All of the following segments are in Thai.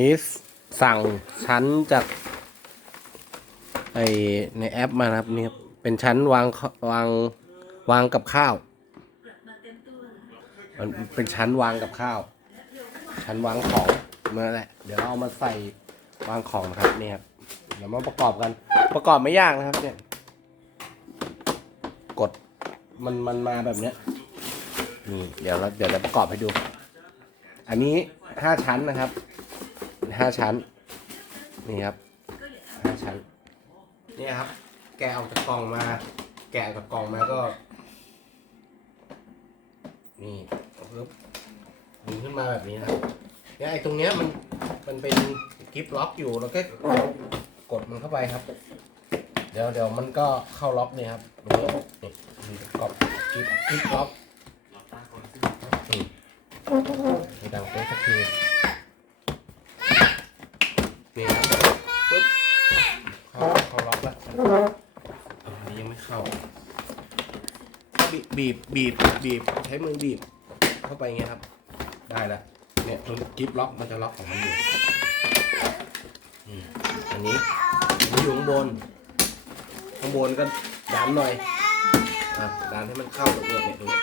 นี้สั่งชั้นจากไอในแอปมานะครับนี่ครับเป็นชั้นวางวางวางกับข้าวมันเป็นชั้นวางกับข้าว ชั้นวางของนั่นแหละ เดี๋ยวเราเอามาใส่วางของนะครับเนี่ยครับเดี๋ยวมาประกอบกัน ประกอบไม่ยากนะครับ เนี่ย กดมันมันมาแบบเนี้ยนี่เดี๋ยวเราเดี๋ยวจะประกอบให้ดู อันนี้ห้าชั้นนะครับ ห้าชั้น นี่ครับห้าชั้น นี่ครับ แกะออกจากกล่องมา แกะออกจากกล่องมาก็ นี่ปึ๊บดึงขึ้นมาแบบนี้นะครับเนี่ยไอ้ตรงเนี้ยมันมันเป็นกิฟล็อกอยู่เราก็กดมันเข้าไปครับ เดี๋ยวเดี๋ยวมันก็เข้าล็อกนี่ครับนี่นี่นี่กรอบกิฟกิฟล็อกนี่ดังเป๊ะสักที นี่ครับปึ๊บเข้าเข้าล็อกแล้วอันนี้ยังไม่เข้าบีบบีบบีบบีบใช้มือบีบ เข้าไปอย่างเงี้ยครับ ได้แล้วเนี่ยตรงกิฟล็อกมันจะล็อกของมันอยู่อืมอันนี้อันนี้อยู่ข้างบนข้างบนก็ดันหน่อยอะดันให้มันเข้ากับเอือกเนี่ยตรงนี้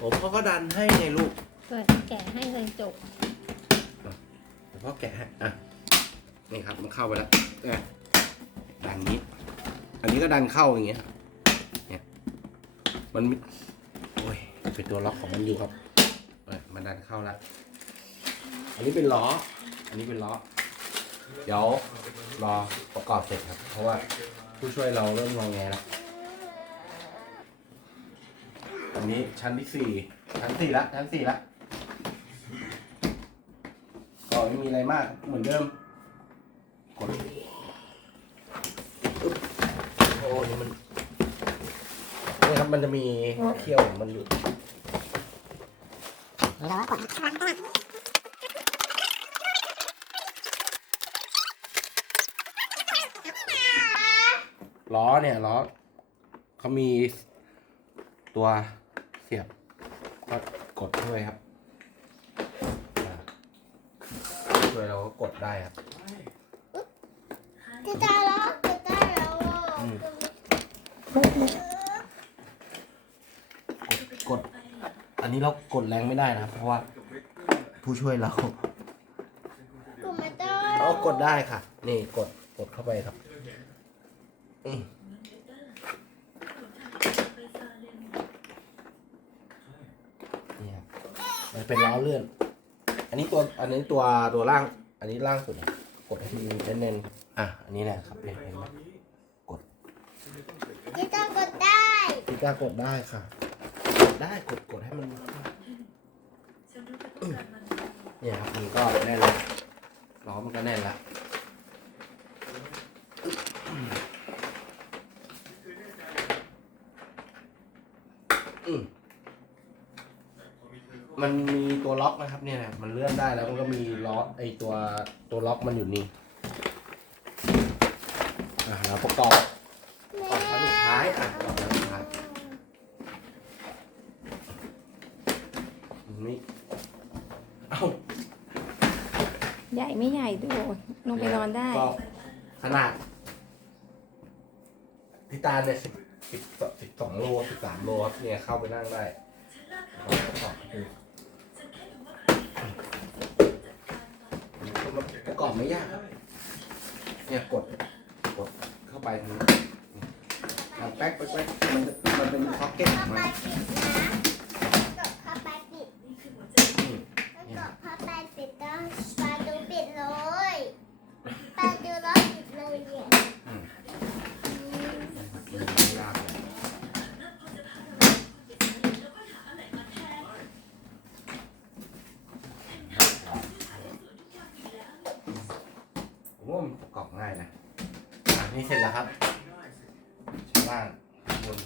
ผมเขาก็ดันให้ไงลูกเปิดแกะให้เลยจบผมพ่อแกะให้อะ นี่ครับมันเข้าไปแล้วดันนี้ อันนี้ก็ดันเข้าอย่างเงี้ยเนี่ยมันโอ้ยเป็นตัวล็อกของมันอยู่ครับเอ้ยมันดันเข้าแล้วอันนี้เป็นล้อ อันนี้เป็นล้อ เดี๋ยวรอประกอบเสร็จครับ เพราะว่าผู้ช่วยเราเริ่มงอแงแล้วอันนี้ชั้นที่สี่ชั้นสี่ละชั้นสี่ละก็ไม่มีอะไรมากเหมือนเดิม กดอึ๊บโอ้นี่มันนี่ครับ มันจะมีเขี้ยวของมันอยู่ล้อเนี่ยล้อเขามีตัวเสียบก็กดด้วยครับอ่าช่วยเราก็กดได้ครับจะได้แล้วจะได้แล้วอะ อืม กดกด อันนี้เรากดแรงไม่ได้นะครับ เพราะว่าผู้ช่วยเรากูไม่ได้เรากดได้ค่ะ นี่กดกดเข้าไปครับอืมนี่ครับมันเป็นล้อเลื่อน อันนี้ตัวอันนี้ตัวตัวล่าง อันนี้ล่างสุดนะกดให้มันแน่นๆครับอะอันนี้แหละครับเนี่ยเห็นไหมจะต้องกดได้พี่กล้ากดได้ค่ะก ดได้กดกดให้มันอืมเนี่ยครับมันก็แน่นแล้วล้อมันก็แน่นแล้วอืมมันมีตัวล็อกนะครับเนี่ยนะมันเลื่อนได้แล้วมันก็มีล้อไอตัวตัวล็อกมันอยู่นี่อะเราประกอบประกอบชั้นสุดท้ายอะประกอบชั้นสุดท้าย นี่เอ้า ใหญ่ไม่ใหญ่ดูลงไปนอนได้ ก็ขนาดพิตาเนี่ยสิบสิบสิบสองโลสิบสามโลเนี่ยเข้าไปนั่งได้ประกอบดูประกอบไม่ยากครับเนี่ยกดกดเข้าไปทางแป๊กแป๊กมันมันเป็นพ็อกเก็ตของมัน ปิดนะกดเข้าไปปิด อืม แล้วกดเข้าไปปิดต้องปาดูปิดเลยปาดูแล้วปิดเลยเนี่ย อืม อืม มันไม่ยากเลยผมว่ามันประกอบ ง่ายนะอะนี่เสร็จแล้วครับชั้นล่างข้างบน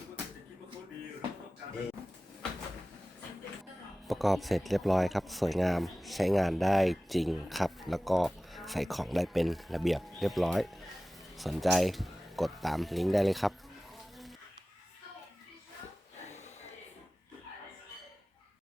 ประกอบเสร็จเรียบร้อยครับ สวยงามใช้งานได้จริงครับ แล้วก็ใส่ของได้เป็นระเบียบเรียบร้อย สนใจกดตามลิงก์ได้เลยครับ